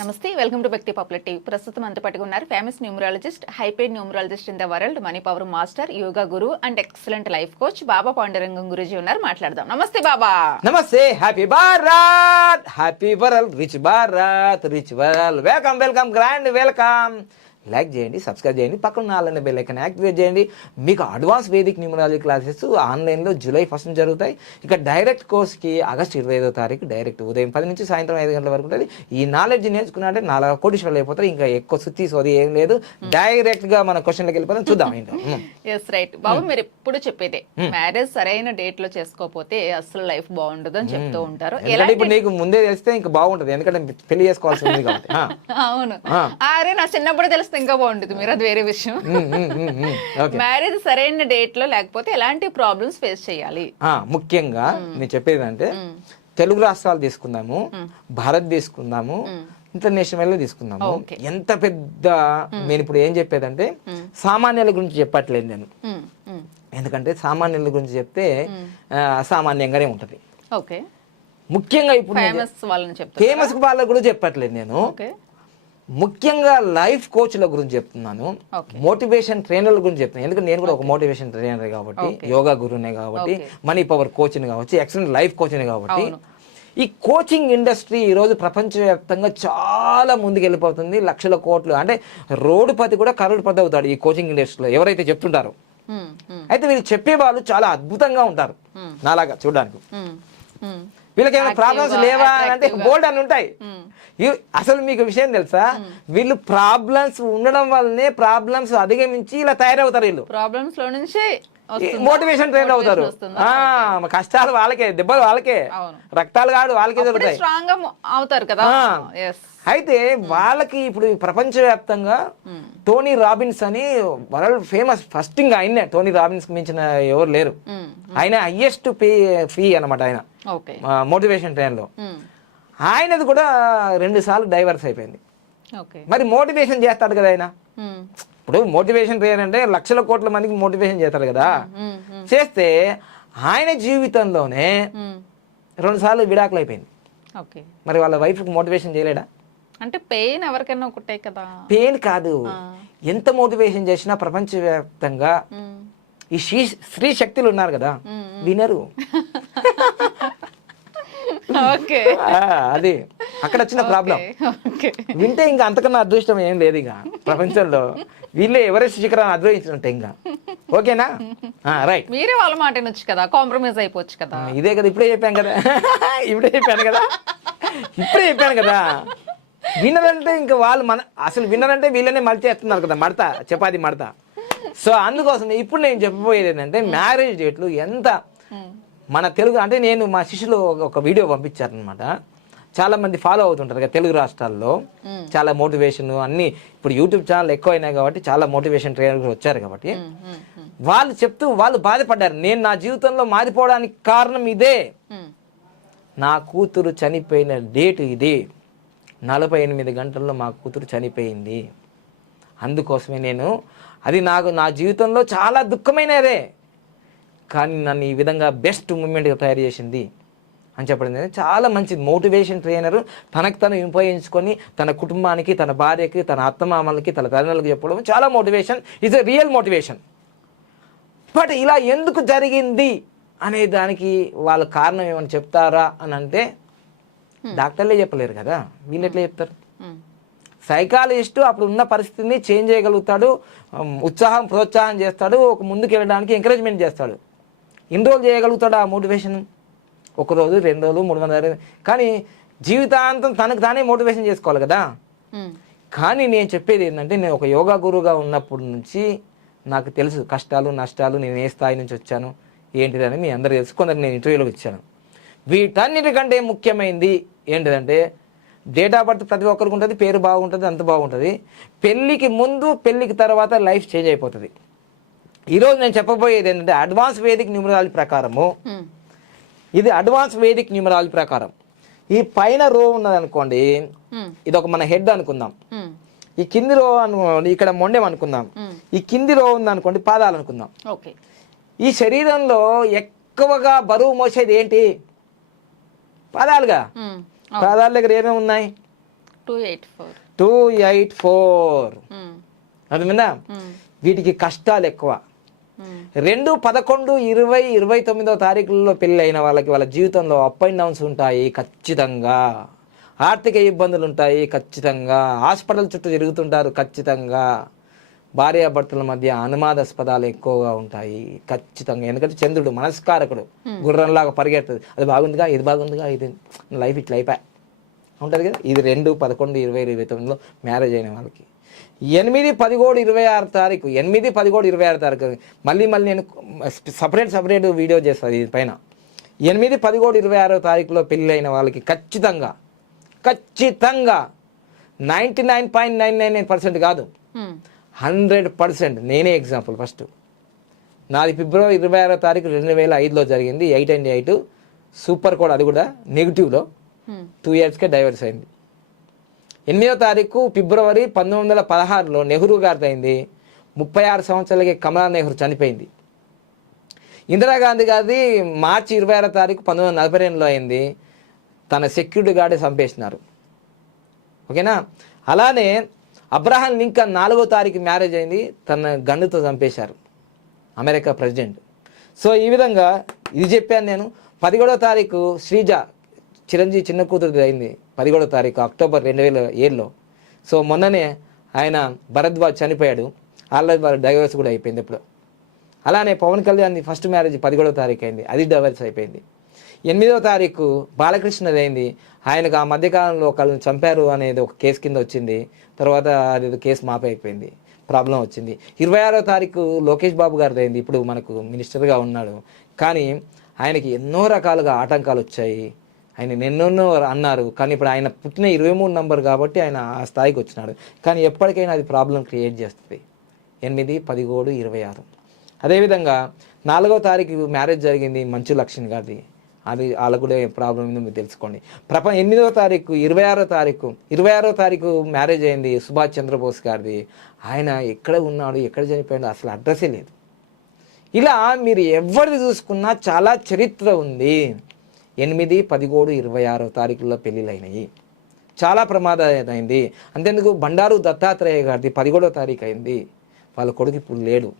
నమస్తే welcome to వ్యక్తి popular TV. ప్రస్తుతం అంత పట్టుకున్నారు famous numerologist, hyped numerologist in the world, money power master, yoga guru and excellent life coach Baba Pandurangam Guruji ఉన్నారు. మాట్లాడదాం. నమస్తే బాబా. నమస్తే. Happy Bharat, happy world, rich Bharat, rich world. Welcome welcome, grand welcome. Like చేయండి, subscribe చేయండి, పక్కన ఆన్లైన్ బెల్ ఐకాన్ యాక్టివేట్ చేయండి. మీకు advance Vedic numerology classes ఆన్లైన్లో జూలై 1 జరుగుతాయి. ఇక డైరెక్ట్ కోర్స్కి ఆగస్ట్ 25వ తారీఖు డైరెక్ట్ ఉదయం 10 నుంచి సాయంత్రం 5 గంటల వరకు ఉంటుంది. ఈ నాలెడ్జ్ నేర్చుకున్నారంటే 4 కోటీశ్వరులు అయిపోతారు. ఇంకా ఎక్కువ సుత్తి సోది ఏం లేదు. డైరెక్ట్గా మన క్వశ్చన్లోకి వెళ్ళిపోతాం. చూద్దాం ఏంటో. ఎస్ రైట్ బాబు, మీరు ఎప్పుడు చెప్పేదే మ్యారేజ్ సరైన డేట్ లో చేసుకోకపోతే అసలు లైఫ్ బాగుండదు అని చెప్తూ ఉంటారు. ఇప్పుడు నీకు ముందే తెలిస్తే ఇంకా బాగుంటుంది, ఎందుకంటే పెళ్లి చేసుకోవాల్సి ఉంది కాబట్టి. అవును, అరే నా చిన్నప్పుడు తెలిస్తే ఇంకా బాగుంటుంది. మీరు అది వేరే విషయం. మ్యారేజ్ సరైన డేట్ లో లేకపోతే ఎలాంటి ప్రాబ్లమ్స్ ఫేస్ చేయాలి? ముఖ్యంగా నేను చెప్పేది అంటే తెలుగు రాష్ట్రాలు తీసుకుందాము, భారత్ తీసుకుందాము, ఇంటర్నేషనల్ తీసుకుందాము. ఎంత పెద్ద నేను ఇప్పుడు ఏం చెప్పేదంటే సామాన్యుల గురించి చెప్పట్లేదు నేను, ఎందుకంటే సామాన్యుల గురించి చెప్తే అసామాన్యంగానే ఉంటది. ముఖ్యంగా ఇప్పుడు ఫేమస్ వాళ్ళ గురించి చెప్పట్లేదు నేను, ముఖ్యంగా లైఫ్ కోచ్ల గురించి చెప్తున్నాను, మోటివేషన్ ట్రైనర్ల గురించి చెప్తున్నాను. ఎందుకంటే నేను కూడా ఒక మోటివేషన్ ట్రైనర్ కాబట్టి, యోగా గురువునే కాబట్టి, మనీ పవర్ కోచ్ని కాబట్టి, ఎక్సలెంట్ లైఫ్ కోచ్ని కాబట్టి, ఈ కోచింగ్ ఇండస్ట్రీ ఈరోజు ప్రపంచవ్యాప్తంగా చాలా ముందుకు వెళ్ళిపోతుంది. లక్షల కోట్లు, అంటే రోడ్డుపతి కూడా కరోడ్పతి అవుతాడు ఈ కోచింగ్ ఇండస్ట్రీలో ఎవరైతే చెప్తుంటారో. అయితే వీళ్ళు చెప్పే వాళ్ళు చాలా అద్భుతంగా ఉంటారు నాలాగా చూడడానికి. వీళ్ళకి ఏమైనా ప్రాబ్లమ్స్ లేవా అంటే బోల్డ్ అని ఉంటాయి. అసలు మీకు విషయం తెలుసా, వీళ్ళు ప్రాబ్లమ్స్ ఉండడం వల్లనే ప్రాబ్లమ్స్ అధిగమించి ఇలా తయారవుతారు. వీళ్ళు ప్రాబ్లమ్స్ లో నుంచి మోటివేషన్ ట్రైన్ అవుతారు. కష్టాలు వాళ్ళకే, దెబ్బలు వాళ్ళకే, రక్తాలు కాదు వాళ్ళకే దొరుకుతాయి. అయితే వాళ్ళకి ఇప్పుడు ప్రపంచవ్యాప్తంగా టోనీ రాబిన్స్ అని వరల్డ్ ఫేమస్, ఫస్ట్ ఇంకా ఆయనే, టోనీ రాబిన్స్ మించిన ఎవరు లేరు. ఆయన హైయెస్ట్ ఫీ అనమాట ఆయన మోటివేషన్ ట్రైన్ లో. ఆయనది కూడా 2 సార్లు డైవర్స్ అయిపోయింది. మరి మోటివేషన్ చేస్తాడు కదా ఆయన. ఇప్పుడు మోటివేషన్ ట్రైనర్ అంటే లక్షల కోట్ల మందికి మోటివేషన్ చేస్తాడు కదా. చేస్తే ఆయన జీవితంలోనే 2 సార్లు విడాకులు అయిపోయింది. మరి వాళ్ళ వైఫ్కి మోటివేషన్ చేయలేడా? అంటే పెయిన్ ఎవరికైనా ఒకటే కదా. పెయిన్ కాదు, ఎంత మోటివేషన్ చేసినా ప్రపంచవ్యాప్తంగా ఈ స్త్రీ శక్తులు ఉన్నారు కదా, వినరు. అది అక్కడ వచ్చిన ప్రాబ్లం. వింటే ఇంకా అంతకన్నా అదృష్టం ఏం లేదు ఇక ప్రపంచంలో. వీళ్ళే ఎవరెస్ట్ శిఖరాన్ని అద్రోహించినట్టే ఇంకా. ఓకేనా? రైట్. మీరే వాళ్ళ మాట వినొచ్చు కదా, కాంప్రమైజ్ అయిపోవచ్చు కదా. ఇదే కదా ఇప్పుడే చెప్పాను కదా, ఇప్పుడే చెప్పాను కదా. విన్నరంటే ఇంకా వాళ్ళు అసలు విన్నరంటే వీళ్ళనే మలిచేస్తున్నారు కదా, మడత చపాతి మడత. సో అందుకోసం ఇప్పుడు నేను చెప్పబోయేది ఏంటంటే మ్యారేజ్ డేట్లు ఎంత మన తెలుగు, అంటే నేను మా శిష్యులు ఒక వీడియో పంపించారనమాట. చాలా మంది ఫాలో అవుతుంటారు కదా తెలుగు రాష్ట్రాల్లో, చాలా మోటివేషన్ అన్ని. ఇప్పుడు యూట్యూబ్ ఛానల్ ఎక్కువ అయినాయి కాబట్టి చాలా మోటివేషన్ ట్రైనర్స్ వచ్చారు కాబట్టి వాళ్ళు చెప్తూ వాళ్ళు బాధపడ్డారు. నేను నా జీవితంలో మారిపోవడానికి కారణం ఇదే, నా కూతురు చనిపోయిన డేట్ ఇది, 48 గంటల్లో మా కూతురు చనిపోయింది. అందుకోసమే నేను, అది నా జీవితంలో చాలా దుఃఖమైనదే, కానీ నన్ను ఈ విధంగా బెస్ట్ మూమెంట్గా తయారు చేసింది అని చెప్పడం. చాలా మంచి మోటివేషన్ ట్రైనర్ తనకు తను ఉపయోగించుకొని తన కుటుంబానికి, తన భార్యకి, తన అత్తమామలకి, తన తల్లిదండ్రులకి చెప్పడం చాలా motivation. It's a real motivation. But ఇలా ఎందుకు జరిగింది అనే దానికి వాళ్ళ కారణం ఏమని చెప్తారా అని అంటే డాక్టర్లే చెప్పలేరు కదా, వీళ్ళు ఎట్లా చెప్తారు? సైకాలజిస్టు అప్పుడు ఉన్న పరిస్థితిని చేంజ్ చేయగలుగుతాడు, ఉత్సాహం ప్రోత్సాహం చేస్తాడు, ఒక ముందుకు వెళ్ళడానికి ఎంకరేజ్మెంట్ చేస్తాడు. ఎన్ని రోజులు చేయగలుగుతాడు ఆ మోటివేషన్? 1 రోజు, 2 రోజులు, 300. కానీ జీవితాంతం తనకు తానే మోటివేషన్ చేసుకోవాలి కదా. కానీ నేను చెప్పేది ఏంటంటే, నేను ఒక యోగా గురువుగా ఉన్నప్పటి నుంచి నాకు తెలుసు కష్టాలు నష్టాలు, నేను ఏ స్థాయి నుంచి వచ్చాను ఏంటిదని మీ అందరూ తెలుసు. కొందరు నేను ఇంటర్వ్యూలో ఇచ్చాను. వీటన్నిటికంటే ముఖ్యమైనది ఏంటిదంటే డేట్ ఆఫ్ బర్త్ ప్రతి ఒక్కరికి ఉంటుంది, పేరు బాగుంటుంది, అంత బాగుంటుంది. పెళ్ళికి ముందు పెళ్ళికి తర్వాత లైఫ్ చేంజ్ అయిపోతుంది. ఈరోజు నేను చెప్పబోయేది ఏంటంటే అడ్వాన్స్ వేదిక్ న్యూమరాలజీ ప్రకారము, ఇది అడ్వాన్స్ వేదిక్ న్యూమరాలజీ ప్రకారం ఈ పైన రో ఉన్నది అనుకోండి, ఇది ఒక మన హెడ్ అనుకుందాం. ఈ కింది రో అనుకోండి, ఇక్కడ మొండెం అనుకుందాం. ఈ కింది రో ఉంది అనుకోండి, పాదాలు అనుకుందాం. ఈ శరీరంలో ఎక్కువగా బరువు మోసేది ఏంటి? పాదాలుగా. పాదాల దగ్గర ఏమేమి ఉన్నాయి? 284. 284. అర్థమైందా? వీటికి కష్టాలు ఎక్కువ. 2, 11, 20, 29వ తారీఖులలో పెళ్ళి అయిన వాళ్ళకి వాళ్ళ జీవితంలో అప్ అండ్ డౌన్స్ ఉంటాయి ఖచ్చితంగా. ఆర్థిక ఇబ్బందులు ఉంటాయి ఖచ్చితంగా. హాస్పిటల్ చుట్టూ తిరుగుతుంటారు ఖచ్చితంగా. భార్యాభర్తల మధ్య అనుమానాస్పదాలు ఎక్కువగా ఉంటాయి ఖచ్చితంగా. ఎందుకంటే చంద్రుడు మనస్కారకుడు, గుర్రంలాగా పరిగెడుతుంది. అది బాగుందిగా, ఇది బాగుందిగా, ఇది లైఫ్ ఇట్లా అయిపోయి ఉంటుంది కదా. ఇది 2, 11, 20, 29లో మ్యారేజ్ అయిన వాళ్ళకి. 8, 13, 26 తారీఖు 8, 13, 26 తారీఖు మళ్ళీ నేను సపరేట్ వీడియో చేస్తాను ఇది పైన. 8, 13, 26 తారీఖులో పెళ్ళి అయిన వాళ్ళకి ఖచ్చితంగా 99.999% కాదు, 100%. నేనే ఎగ్జాంపుల్. ఫస్ట్ నాది ఫిబ్రవరి 26వ తారీఖు 2005లో జరిగింది. 8 and 8 సూపర్ కోడ్, అది కూడా నెగిటివ్లో. 2 yearsకే డైవర్స్ అయింది. 8వ తారీఖు ఫిబ్రవరి 1916లో నెహ్రూ గారిది అయింది. 36 సంవత్సరాలకి కమలా నెహ్రూ చనిపోయింది. ఇందిరాగాంధీ గారిది మార్చి 26వ తారీఖు 1942లో అయింది. తన సెక్యూరిటీ గార్డే చంపేసినారు. ఓకేనా. అలానే అబ్రహాం లింకన్ 4వ తారీఖు మ్యారేజ్ అయింది, తన గన్నుతో చంపేశారు, అమెరికా ప్రెసిడెంట్. సో ఈ విధంగా ఇది చెప్పాను నేను. 17వ తారీఖు శ్రీజ చిరంజీవి చిన్న కూతురుది అయింది 17వ తారీఖు అక్టోబర్ 2007లో. సో మొన్ననే ఆయన భరద్వాజ్ చనిపోయాడు, ఆల్రెడీ వారి డైవర్స్ కూడా అయిపోయింది ఇప్పుడు. అలానే పవన్ కళ్యాణ్ ఫస్ట్ మ్యారేజ్ 17వ తారీఖు అయింది, అది డైవర్స్ అయిపోయింది. 8వ తారీఖు బాలకృష్ణది అయింది. ఆయనకు ఆ మధ్యకాలంలో ఒకళ్ళని చంపారు అనేది ఒక కేసు కింద వచ్చింది. తర్వాత అది కేసు మాఫీ అయిపోయింది, ప్రాబ్లం వచ్చింది. 26వ తారీఖు లోకేష్ బాబు గారిది అయింది. ఇప్పుడు మనకు మినిస్టర్గా ఉన్నాడు, కానీ ఆయనకి ఎన్నో రకాలుగా ఆటంకాలు వచ్చాయి. ఆయన ఎన్నెన్నో అన్నారు, కానీ ఇప్పుడు ఆయన పుట్టిన 23 నంబర్ కాబట్టి ఆయన ఆ స్థాయికి వచ్చినాడు. కానీ ఎప్పటికైనా అది ప్రాబ్లం క్రియేట్ చేస్తుంది. 8, 13, 26. అదేవిధంగా 4వ తారీఖు మ్యారేజ్ జరిగింది మంచు లక్ష్మణ్ గారిది, అది వాళ్ళకు కూడా ప్రాబ్లం ఉందో మీరు తెలుసుకోండి. 8వ తారీఖు 26వ తారీఖు మ్యారేజ్ అయింది సుభాష్ చంద్రబోస్ గారిది. ఆయన ఎక్కడ ఉన్నాడు, ఎక్కడ చనిపోయాడు, అసలు అడ్రస్సే లేదు. ఇలా మీరు ఎవరిది చూసుకున్నా చాలా చరిత్ర ఉంది. 8, 13, 26 తారీఖుల్లో పెళ్ళిళ్ళు అయినాయి. చాలా ప్రమాదమైంది. అంతేందుకు బండారు దత్తాత్రేయ గారిది 17వ తారీఖు అయింది. వాళ్ళ కొడుకు ఇప్పుడు లేడు,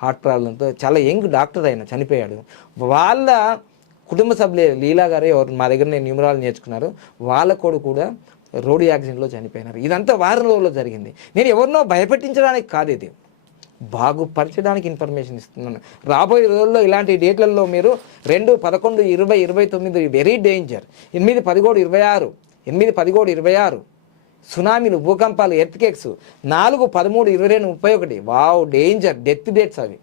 హార్ట్ ప్రాబ్లంతో. చాలా యంగ్ డాక్టర్ అయినా చనిపోయాడు. వాళ్ళ కుటుంబ సభ్యులే లీలా గారే ఎవరు మా దగ్గర నేను న్యూమరాలజీ నేర్చుకున్నారు, వాళ్ళ కొడుకు కూడా రోడ్డు యాక్సిడెంట్లో చనిపోయినారు. ఇదంతా వారం రోజుల్లో జరిగింది. నేను ఎవరినో భయపెట్టించడానికి కాదు, ఇది బాగుపరచడానికి ఇన్ఫర్మేషన్ ఇస్తున్నాను. రాబోయే రోజుల్లో ఇలాంటి డేట్లలో మీరు 2, 11, 20, 29 వెరీ డేంజర్. 8, 13, 26, 8, 13, 26 సునామీలు, భూకంపాలు, ఎర్త్కేక్స్. 4, 13, 22, 31 వావ్ డేంజర్, డెత్ డేట్స్ అవి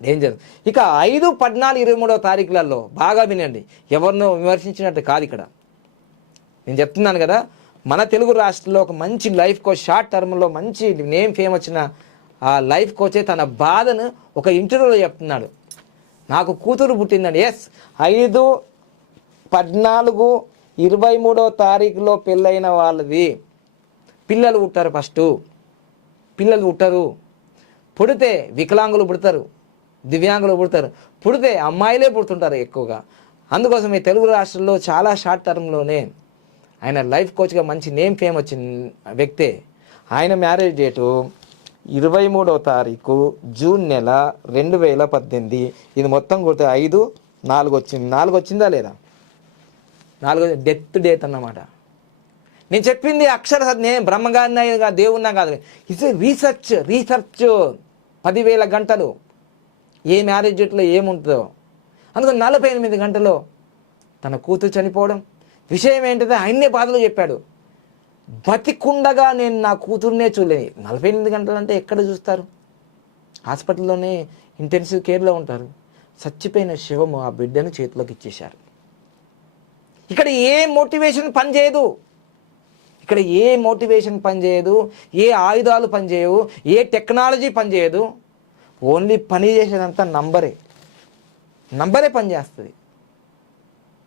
డేంజర్. ఇక 5, 14, 23వ తారీఖులలో బాగా వినండి. ఎవరినో విమర్శించినట్టు కాదు ఇక్కడ, నేను చెప్తున్నాను కదా. మన తెలుగు రాష్ట్రంలో ఒక మంచి లైఫ్ కోచ్, షార్ట్ టర్మ్లో మంచి నేమ్ ఫేమ్ వచ్చిన ఆ లైఫ్ కోచే తన బాధను ఒక ఇంటర్వ్యూలో చెప్తున్నాడు. నాకు కూతురు పుట్టిందండి. ఎస్, 5, 14, 23వ తారీఖులో పెళ్ళైన వాళ్ళది పిల్లలు పుట్టారు. ఫస్ట్ పిల్లలు పుట్టరు, పుడితే వికలాంగులు పుడతారు, దివ్యాంగులు పుడతారు, పుడితే అమ్మాయిలే పుడుతుంటారు ఎక్కువగా. అందుకోసం ఈ తెలుగు రాష్ట్రంలో చాలా షార్ట్ టర్మ్లోనే ఆయన లైఫ్ కోచ్గా మంచి నేమ్ ఫేమ్ వచ్చిన వ్యక్తే. ఆయన మ్యారేజ్ డేటు 23వ తారీఖు జూన్ నెల 2018. ఇది మొత్తం కొడితే 5, 4 వచ్చింది. 4 వచ్చిందా లేదా? 4 డెత్ డేట్ అన్నమాట. నేను చెప్పింది అక్షర నేను బ్రహ్మగారిని దేవున్నా కాదు, ఇట్స్ రీసెర్చ్ 10,000 గంటలు ఏ మ్యారేజ్ డేట్లో ఏముంటుందో. అందుకని 48 గంటలో తన కూతురు చనిపోవడం విషయం ఏంటిదో ఆయన్నే బాధలో చెప్పాడు. బతికుండగా నేను నా కూతురునే చూడలేని. 48 గంటలు అంటే ఎక్కడ చూస్తారు? హాస్పిటల్లోనే ఇంటెన్సివ్ కేర్లో ఉంటారు. చచ్చిపోయిన శవము ఆ బిడ్డను చేతిలోకి ఇచ్చేశారు. ఇక్కడ ఏ మోటివేషన్ పనిచేయదు, ఏ ఆయుధాలు పనిచేయవు, ఏ టెక్నాలజీ పనిచేయదు. ఓన్లీ పని చేసేదంతా నంబరే పనిచేస్తుంది.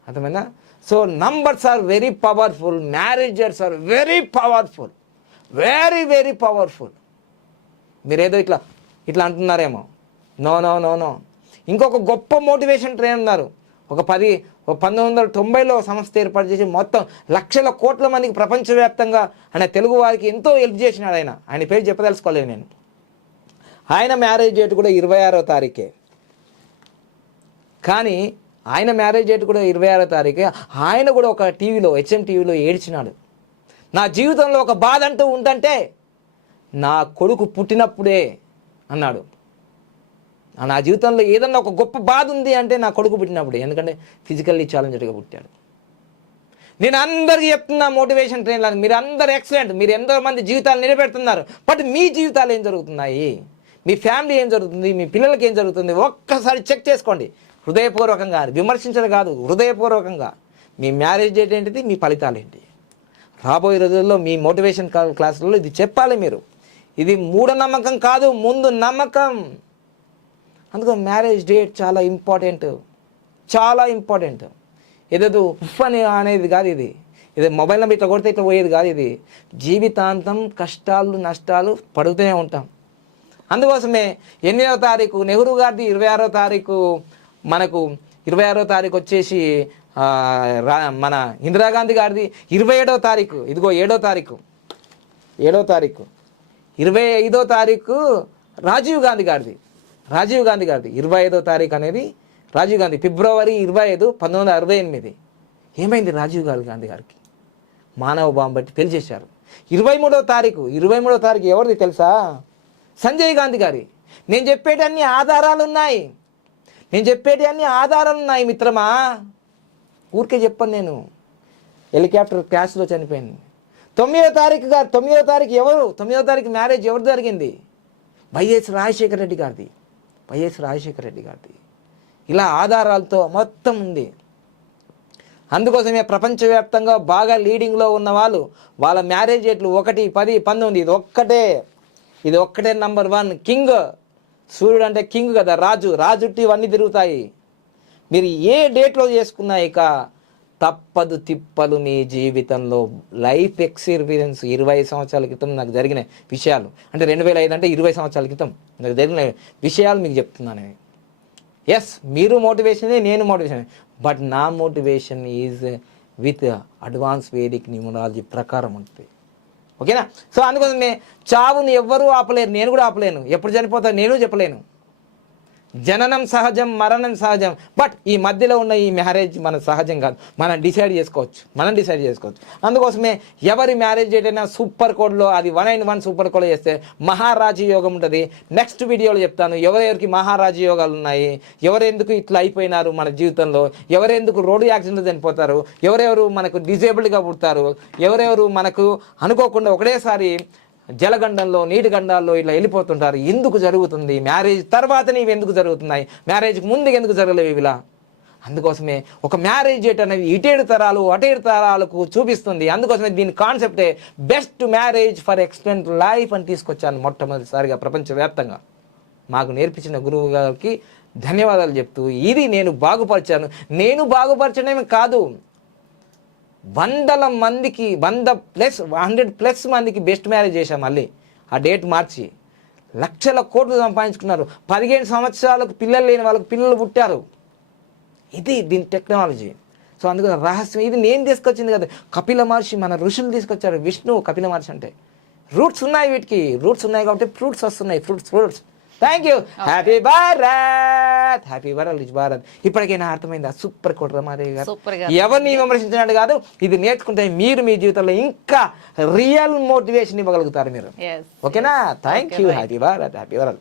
అర్థమైందా? So numbers are very powerful, marriages are very powerful, very powerful. మీరేదో ఇట్లా అంటున్నారేమో. నో. ఇంకొక గొప్ప మోటివేషన్ ట్రైనర్ ఉన్నారు. 1990లో సంస్థ ఏర్పాటు చేసి మొత్తం లక్షల కోట్ల మందికి ప్రపంచవ్యాప్తంగా ఆయన తెలుగు వారికి ఎంతో హెల్ప్ చేసినాడు. ఆయన పేరు చెప్పదలుచుకోలేదు నేను. ఆయన మ్యారేజ్ డేట్ కూడా 26వ తారీఖే. కానీ ఆయన మ్యారేజ్ డేట్ కూడా 26వ తారీఖే. ఆయన కూడా ఒక టీవీలో, HM టీవీలో ఏడ్చినాడు. నా జీవితంలో ఒక బాధ అంటూ ఉందంటే నా కొడుకు పుట్టినప్పుడే అన్నాడు. నా జీవితంలో ఏదన్నా ఒక గొప్ప బాధ ఉంది అంటే నా కొడుకు పుట్టినప్పుడే. ఎందుకంటే ఫిజికల్లీ ఛాలెంజ్డ్గా పుట్టాడు. నేను అందరికీ చెప్తున్నా మోటివేషన్ ట్రైనర్, మీరు అందరు ఎక్సలెంట్, మీరు ఎంతో మంది జీవితాలు నిలబెడుతున్నారు. బట్ మీ జీవితాలు ఏం జరుగుతున్నాయి, మీ ఫ్యామిలీ ఏం జరుగుతుంది, మీ పిల్లలకి ఏం జరుగుతుంది, ఒక్కసారి చెక్ చేసుకోండి. హృదయపూర్వకంగా, విమర్శించడం కాదు, హృదయపూర్వకంగా. మీ మ్యారేజ్ డేట్ ఏంటిది, మీ ఫలితాలు ఏంటి. రాబోయే రోజుల్లో మీ మోటివేషన్ క్లాసులలో ఇది చెప్పాలి మీరు. ఇది మూఢనమ్మకం కాదు, ముందు నమ్మకం. అందుకని మ్యారేజ్ డేట్ చాలా ఇంపార్టెంట్, చాలా ఇంపార్టెంట్. ఏదేదో ఉఫ్ అనేది కాదు ఇది. ఇది మొబైల్ నెంబర్ ఇట్లా కొడితే ఇట్లా పోయేది కాదు. ఇది జీవితాంతం కష్టాలు నష్టాలు పడుతూనే ఉంటాం. అందుకోసమే 8వ తారీఖు నెహ్రూ గారిది, 26వ తారీఖు మనకు 26వ తారీఖు వచ్చేసి మన ఇందిరాగాంధీ గారిది, 27వ తారీఖు ఇదిగో 7వ తారీఖు 25వ తారీఖు రాజీవ్ గాంధీ గారిది. 25వ తారీఖు అనేది రాజీవ్ గాంధీ, ఫిబ్రవరి 25, 1968. ఏమైంది రాజీవ్ గాంధీ గారికి? మానవ బాంబు బట్టి తెలిసేశారు. 23వ తారీఖు ఎవరిది తెలుసా? సంజయ్ గాంధీ గారి. నేను చెప్పేటి అన్ని ఆధారాలు ఉన్నాయి మిత్రమా, ఊరికే చెప్పను నేను. హెలికాప్టర్ క్రాష్లో చనిపోయింది. 9వ తారీఖు ఎవరు? 9వ తారీఖు మ్యారేజ్ ఎవరు జరిగింది? వైఎస్ రాజశేఖర రెడ్డి గారిది. ఇలా ఆధారాలతో మొత్తం ఉంది. అందుకోసమే ప్రపంచవ్యాప్తంగా బాగా లీడింగ్లో ఉన్న వాళ్ళు వాళ్ళ మ్యారేజ్ డేట్లు 1, 10, 19 ఇది ఒక్కటే నంబర్ 1. కింగ్. సూర్యుడు అంటే కింగ్ కదా, రాజు ఇవన్నీ తిరుగుతాయి. మీరు ఏ డేట్లో చేసుకున్నా ఇక తప్పదు తిప్పలు మీ జీవితంలో. లైఫ్ ఎక్స్పీరియన్స్ 20 సంవత్సరాల క్రితం నాకు జరిగిన విషయాలు, అంటే 2005 అంటే 20 సంవత్సరాల క్రితం నాకు జరిగిన విషయాలు మీకు చెప్తున్నాను. ఎస్, మీరు మోటివేషనే, నేను మోటివేషన్. బట్ నా motivation is with advance Vedic numerology ప్రకారం ఉంటుంది. ఓకేనా? సో అందుకోసమే చావుని ఎవ్వరూ ఆపలేరు, నేను కూడా ఆపలేను. ఎప్పుడు చనిపోతాను నేను చెప్పలేను. జననం సహజం, మరణం సహజం. బట్ ఈ మధ్యలో ఉన్న ఈ మ్యారేజ్ మన సహజం కాదు, మనం డిసైడ్ చేసుకోవచ్చు. అందుకోసమే ఎవరి మ్యారేజ్ డేట్ అయినా సూపర్ కోడ్లో, అది 1 సూపర్ కోడ్లో చేస్తే మహారాజ యోగం ఉంటుంది. నెక్స్ట్ వీడియోలో చెప్తాను ఎవరెవరికి మహారాజ యోగాలు ఉన్నాయి, ఎవరెందుకు ఇట్లా అయిపోయినారు మన జీవితంలో, ఎవరెందుకు రోడ్డు యాక్సిడెంట్ చనిపోతారు, ఎవరెవరు మనకు డిజేబుల్డ్గా పుడతారు, ఎవరెవరు మనకు అనుకోకుండా ఒకటేసారి జలగండంలో, నీటి గండాల్లో ఇలా వెళ్ళిపోతుంటారు. ఎందుకు జరుగుతుంది? మ్యారేజ్ తర్వాతనే ఇవి ఎందుకు జరుగుతున్నాయి, మ్యారేజ్కి ముందు ఎందుకు జరగలేవు ఇలా? అందుకోసమే ఒక మ్యారేజ్ డేట్ అనేది ఇటేడు తరాలు అటేడు తరాలకు చూపిస్తుంది. అందుకోసమే దీని కాన్సెప్టే best marriage for extent life అని తీసుకొచ్చాను మొట్టమొదటిసారిగా ప్రపంచవ్యాప్తంగా. మాకు నేర్పించిన గురువు గారికి ధన్యవాదాలు చెప్తూ ఇది నేను బాగుపరచడమే కాదు, 100 మందికి 100+ మందికి బెస్ట్ మ్యారేజ్ చేశాం. మళ్ళీ ఆ డేట్ మార్చి లక్షల కోట్లు సంపాదించుకున్నారు. 15 సంవత్సరాలకు పిల్లలు లేని వాళ్ళకి పిల్లలు పుట్టారు. ఇది దీని టెక్నాలజీ. సో అందుకని రహస్యం ఇది నేను తీసుకొచ్చింది కదా, కపిల మహర్షి మన ఋషులు తీసుకొచ్చారు. విష్ణు కపిల మహర్షి అంటే రూట్స్ ఉన్నాయి, వీటికి రూట్స్ ఉన్నాయి కాబట్టి ఫ్రూట్స్ వస్తున్నాయి. Fruits. Thank you. Happy Bharat rich Bharat. ఇప్పటికైనా అర్థమైందా? సూపర్ కోట రమాదేవి గారు. ఎవరిని విమర్శించినట్టు కాదు, ఇది నేర్చుకుంటే మీరు మీ జీవితంలో ఇంకా రియల్ మోటివేషన్ ఇవ్వగలుగుతారు మీరు. ఓకేనా? Thank you. హ్యాపీ భారత్.